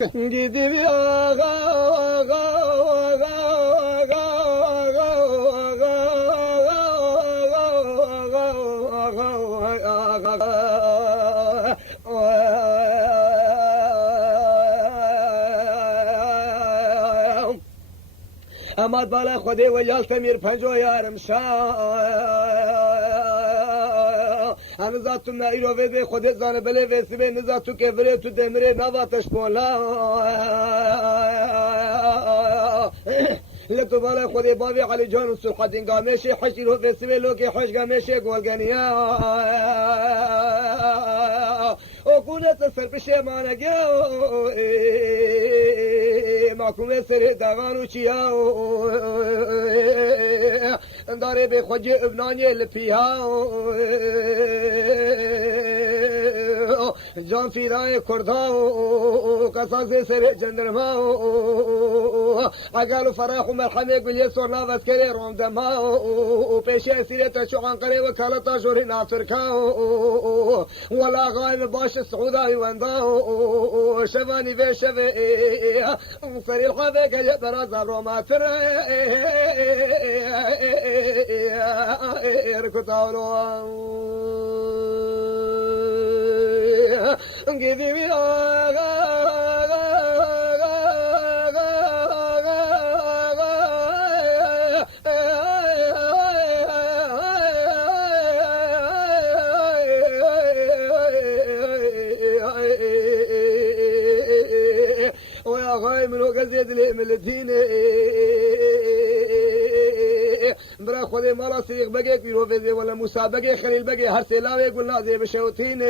Gidip ağa امد بالا خودی و یالت میر پنجو یارم نزاتو نایرو وی خودی زانه بله ویسی به نزاتو که وره تو دمره نواتش بولا لتو بالا خودی باوی علی جان و سلحدین گامشی حشی رو ویسی به لوکی حش گامشی گولگنیا و کونت سر بشه مانگی محکومه سر دوانو چیا داره به خودی ابنانی لپیها جان فیرای کردا و قصاص سر جندرما اگل فراخ و مرحمه گلی سرنا وسکر رومدما و پیش اسیره تشوان قره و کالتا جوری نافرکا ولا غایم باش سعودای وندا شبانی به شبه سری الحبه که براز روماتر ارکتاورو give me ويا غايم وقزيد لي من الدين برا خودی مالا سریق بگه پیرو وزی ولا مسابقه خلیل بگه هر سلاوی گلنا زی بشوتین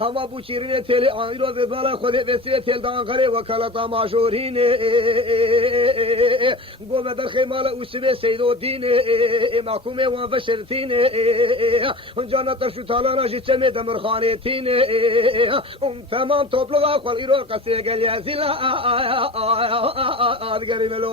اما بوچیرین تیل آنیرو وی بالا خودی وسی تیل دان خری وکالتا ماشورین گوم درخی مالا اوسبه سیدو دین محکوم وان فشرتین جانا ترشو تالا راجی چمه دمرخانه تین تمام توپلوغا خال ایرو قصه گلی ازیلا آدگری ملو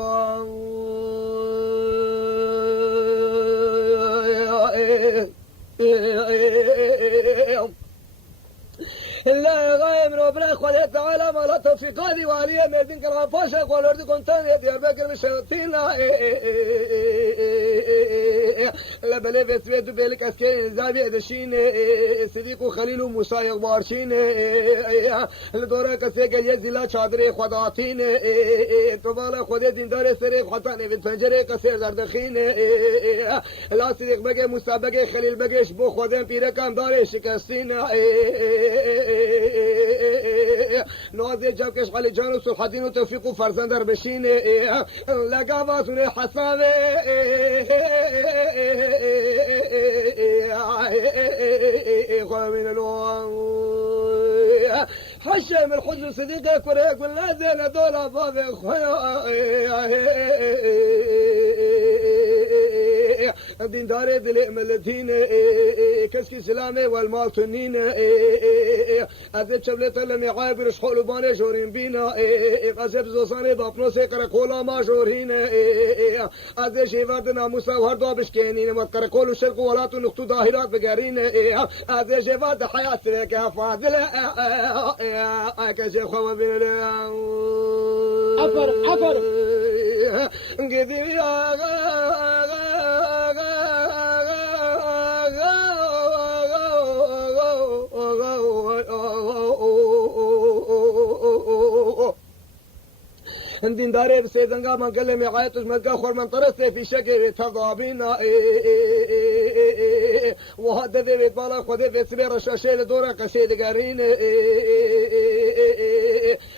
لا غايم ربنا خليه تعالى ما لا توفيقاتي وعليه ميدين كلام باشا قولردي كنتان ديار بكر مشوتين لا بلي بسويت بالك اسكين زابي ادشين صديق وخليل وموسى يغبارشين لدورا كسيك يزلا چادر خداتين تبالا خودي دیندار سر خطانه في پنجره كسير زردخين لا صديق بگه موسى بگه خليل بگه بو خودم پیره کام دار شکستين نوازي جابكش علي جان وسلحدين وتوفيق وفرزندر بشين لقاباتوني حسابي من الوان حشم الحزن صديقك وريك ولا زين دولا بابي دين داري دلي ملتين كسكي سلامي والمالتنين أذب شبلت لم عابر شحول باني جورين بينا قصب زوساني بابنو سيقر قولا ما جورين أذب شيفات ناموسا وهردو بشكينين متقر الشرق ولاتو نقطو ظاهرات بقارين أذب شيفات حياة لك فاضل كشيخ خوة بين عفر قديم دين داري بسيدنقا من قال لهم يعيطش مدقا خور من طرسي في شكي تضابينا وهذا ذي بيت بالا خذي في سبير الشاشي لدورة قشيد قارين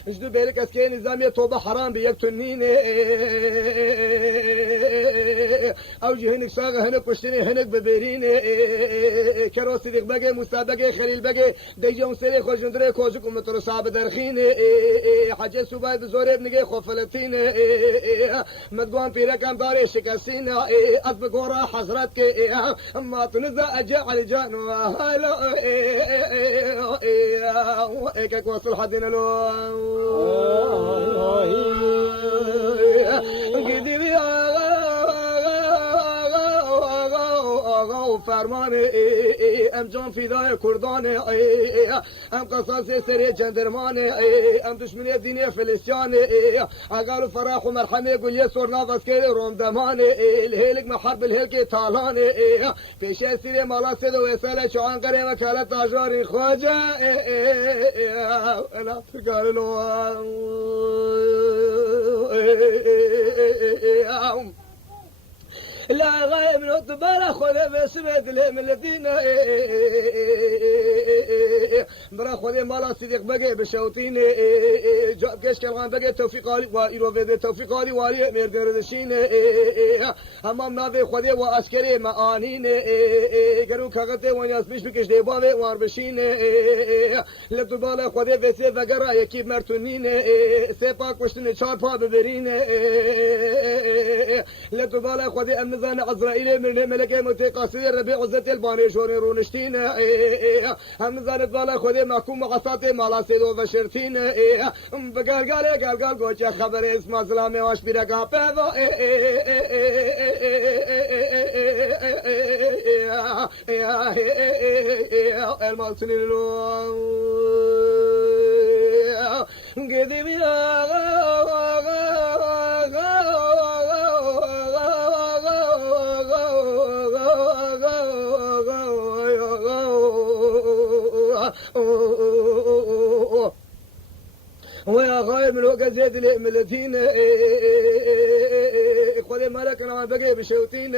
اجدو بيلك اسكين نظامية توبة حرام بيكتنين او جي هنك ساغة هنك وشتني هنك ببيرين كرو صديق بقى مسابقة خليل بقى ديجون سيري خوش ندري كوزك ومترصاب درخين حاجة سوباي بزوري بنقي خوفلتين مدقوان في رقم داري شكاسين أطبق ورا حسرتك ما تنزع أجاء على جانو هلو إيكاك وصل حدين لو فرمان ام جان فدای کردان ام قصاص سری جندرمان ام دشمنی دینی فلسطین اقال فرح و مرحمه گلیه سرنا واسکر روم دمان الهلك محرب الهلك طالان پیش سیر مالا سد و اسال چوان کرے وکالت تاجر خواجه انا تقال له لا غاية من الطبالة خذ بسمة لهم الذين برا خذ مالا صديق بقى بشوتين جاب كيش كلام بقى توفيق علي وإيرو في توفيق علي وعلي ميردردشين أمام نافي خذ وعسكري معانين قالوا كغتة وناس مش بكش ديبابة واربشين لطبالة خذ بسمة فقرا يكيب مرتونين سيباك وشتن شاربا ببرين لطبالة خذ أمن زان عزرائيل من ملكه متقاصي ربيع عزت الباني شوري رونشتين هم زان بالا خودي محكوم قصات مالا سيدو بشرتين قال گوچه خبر اسم سلام واش بیرگا پیدا المالسنين لو قدي ويا غايب من وقت زيد الذين خذ ملكنا بقي بشوتين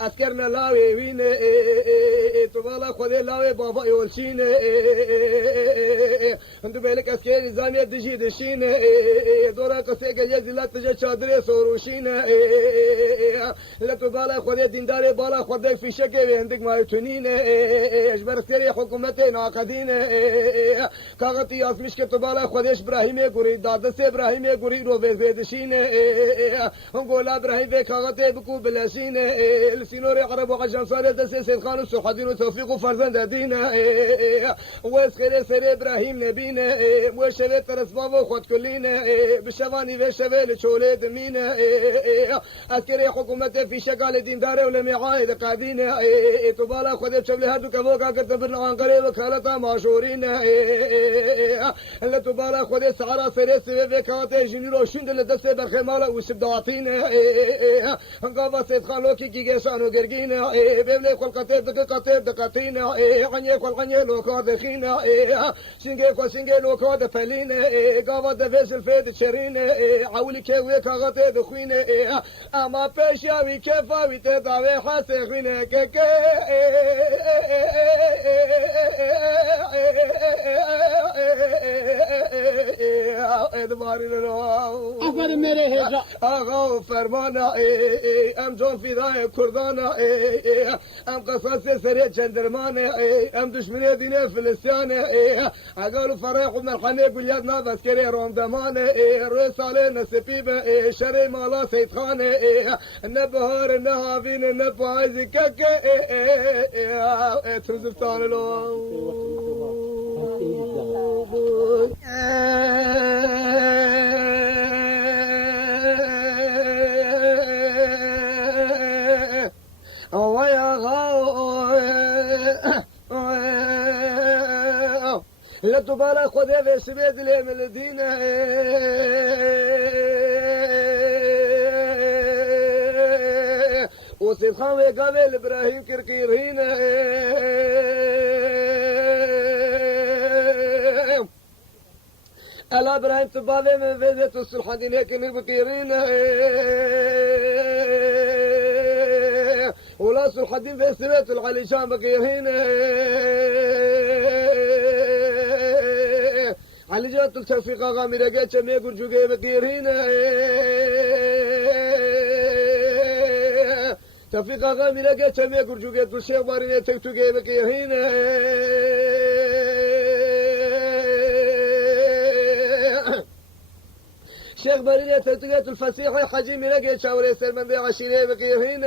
عسكرنا لاوي وين تبالا خذ لاوي بابا يولشين انتو بالك عسكري زامية دجي دشين دورا قصيقة يزي لا تجي شادري سوروشين لا تبالا خذ دينداري بالا خذ في شكي عندك ما يتونين اجبر سيري حكومتي ناقدين كاغتي ياسمش بالا خودش ابراهیم گوری دادس ابراهیم گوری رو وزدشین قول ابراهیم به کاغته بکو بلاشین السينور عرب وعجم صار دس سيد خان وسحدين وتوفيق وفرزند دين واسخير سر ابراهيم نبينا وشبه ترسباب وخد كلين بشواني وشبه لشولة دمين عسكري حكومته في شغال دين دار ولم عايد قادين تبالا خود شبل هردو كبوكا كتبرنا عن قريب وكالتا ماشورين اللي تبالا خود سعرا سري سوي كاته جنرو شند لدسه برخمالا وسبداتين قابا سيد خان لوكي كيغسانو غرغين بيبلي خلقته دقته دقتين عني كل عني لوكا دخين سينجي لوكا دفلين قابا دفسل فيد شرين عولي كوي كاغته دخين اما بيشاوي كيفاوي تداوي حاسخين كك افر میرے ہجا آغا فرمانا ام جون فدای کردانا ام قصاص سری چندرمان ام دشمنی دین فلسطین اقال فرح و مرحمه گلیدنا بسکری رومدمان روی سال نسپی به شر مالا سید خان نبهار نهاوین نپایزی کک ترزفتان لو لا تبالغ خذ في سبيد اليم الدين وسيد خان وقابل ابراهيم كركيرين الا ابراهيم تبالغ من فيزة الصلح دين هيك بكيرين ولا صلح الدين في سبيت العلي شام بكيرين علي جات التوفيق غامي رجعت شمي قرجوجي بكيرين توفيق غامي رجعت شمي قرجوجي تلشي بارين تكتوجي بكيرين شيخ بارين تكتوجي الفسيح حجيمي رجعت شاوري سلمان بي عشيري بكيرين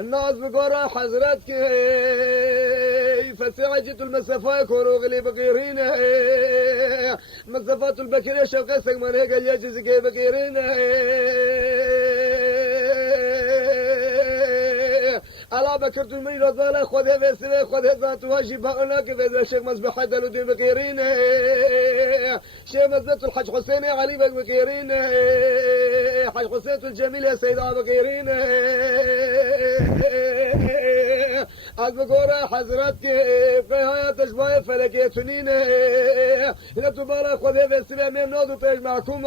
الناس بقرا حضرتك فسعجت المسافات كوروغلي بقيرين مسافات البكرية شوقة سقمان هيك اليجز كي بقيرين ألا بكرت المي رضاله خذ بسبه خذ ذات واجب هناك في الشيخ مصبح حد الدين بكيرين شيخ مزبط الحج حسين علي بكيرين حج حسين الجميل يا سيدة بكيرين أذكر حضرتك في هاي تشبه فلكيتنين لا تبالغ خذ بسبه من نود تجمعكم